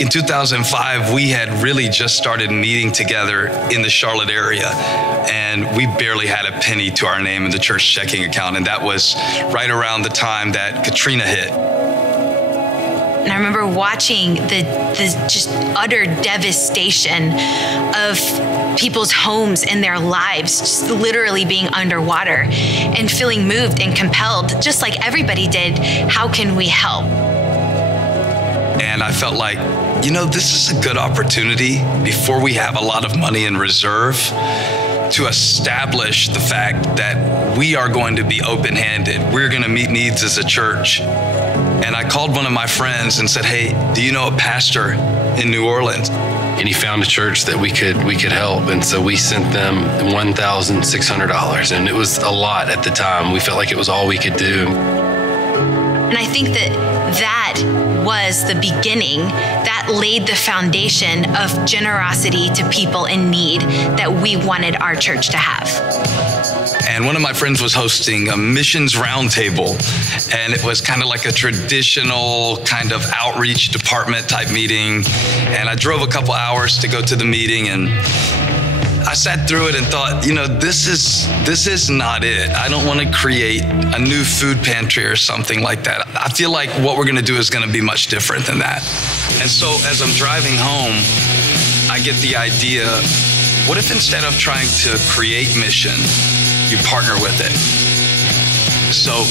In 2005, we had really just started meeting together in the Charlotte area, and we barely had a penny to our name in the church checking account, and that was right around the time that Katrina hit. And I remember watching the just utter devastation of people's homes and their lives just literally being underwater, and feeling moved and compelled, just like everybody did, how can we help? And I felt like, this is a good opportunity before we have a lot of money in reserve to establish the fact that we are going to be open-handed. We're going to meet needs as a church. And I called one of my friends and said, hey, do you know a pastor in New Orleans? And he found a church that we could help. And so we sent them $1,600. And it was a lot at the time. We felt like it was all we could do. And I think that was the beginning, that laid the foundation of generosity to people in need that we wanted our church to have. And one of my friends was hosting a missions roundtable, and it was kind of like a traditional kind of outreach department type meeting. And I drove a couple hours to go to the meeting, and I sat through it and thought, this is not it. I don't want to create a new food pantry or something like that. I feel like what we're going to do is going to be much different than that. And so as I'm driving home, I get the idea, what if instead of trying to create mission, you partner with it? So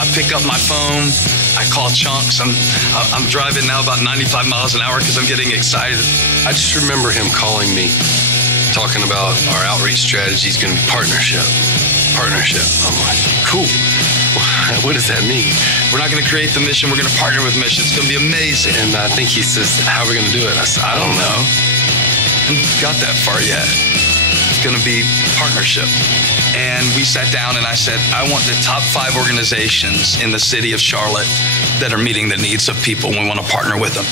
I pick up my phone, I call Chunks. I'm driving now about 95 miles an hour because I'm getting excited. I just remember him calling me, talking about our outreach strategy is going to be partnership. I'm like, cool. What does that mean? We're not going to create the mission. We're going to partner with mission. It's going to be amazing. And I think he says, how are we going to do it? I said, I don't know. I haven't got that far yet. It's going to be partnership. And we sat down and I said, I want the top 5 organizations in the city of Charlotte that are meeting the needs of people. We want to partner with them.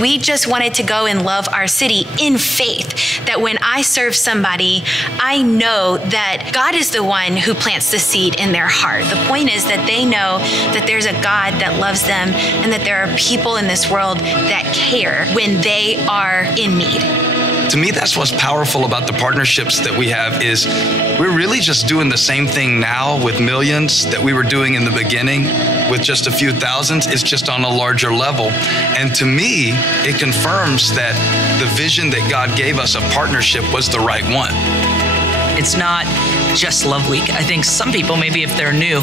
We just wanted to go and love our city in faith, that when I serve somebody, I know that God is the one who plants the seed in their heart. The point is that they know that there's a God that loves them and that there are people in this world that care when they are in need. To me, that's what's powerful about the partnerships that we have is we're really just doing the same thing now with millions that we were doing in the beginning with just a few thousands. It's just on a larger level. And to me, it confirms that the vision that God gave us of partnership was the right one. It's not just Love Week. I think some people, maybe if they're new,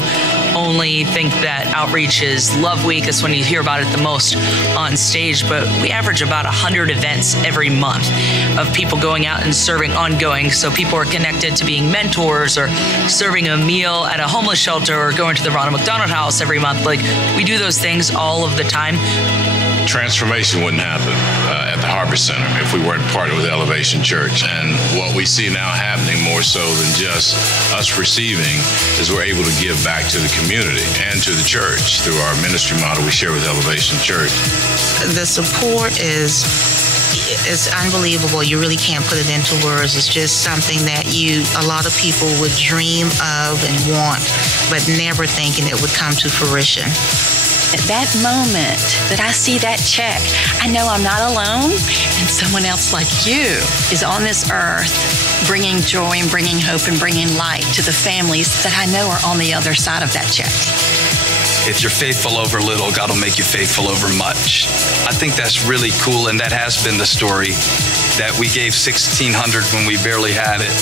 only think that outreach is Love Week. That's when you hear about it the most on stage. But we average about 100 events every month of people going out and serving ongoing. So people are connected to being mentors or serving a meal at a homeless shelter or going to the Ronald McDonald House every month. Like, we do those things all of the time. Transformation wouldn't happen at the Harbor Center if we weren't partnered with Elevation Church. And what we see now happening more so than just us receiving is we're able to give back to the community and to the church through our ministry model we share with Elevation Church. The support is unbelievable. You really can't put it into words. It's just something that a lot of people would dream of and want, but never thinking it would come to fruition. At that moment that I see that check, I know I'm not alone, and someone else like you is on this earth bringing joy and bringing hope and bringing light to the families that I know are on the other side of that check. If you're faithful over little, God will make you faithful over much. I think that's really cool, and that has been the story, that we gave $1,600 when we barely had it.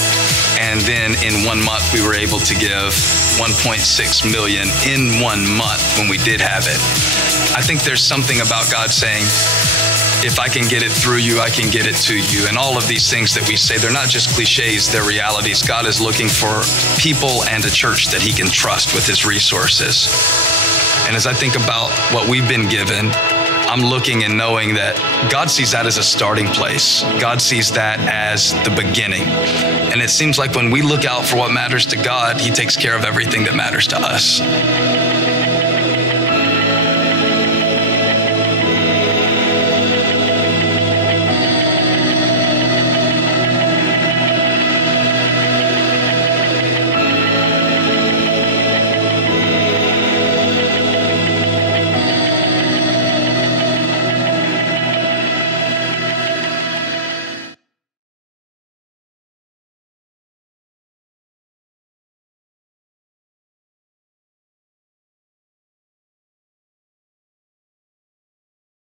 And then in 1 month, we were able to give $1.6 million in 1 month when we did have it. I think there's something about God saying, if I can get it through you, I can get it to you. And all of these things that we say, they're not just cliches, they're realities. God is looking for people and a church that he can trust with his resources. And as I think about what we've been given, I'm looking and knowing that God sees that as a starting place. God sees that as the beginning. And it seems like when we look out for what matters to God, he takes care of everything that matters to us.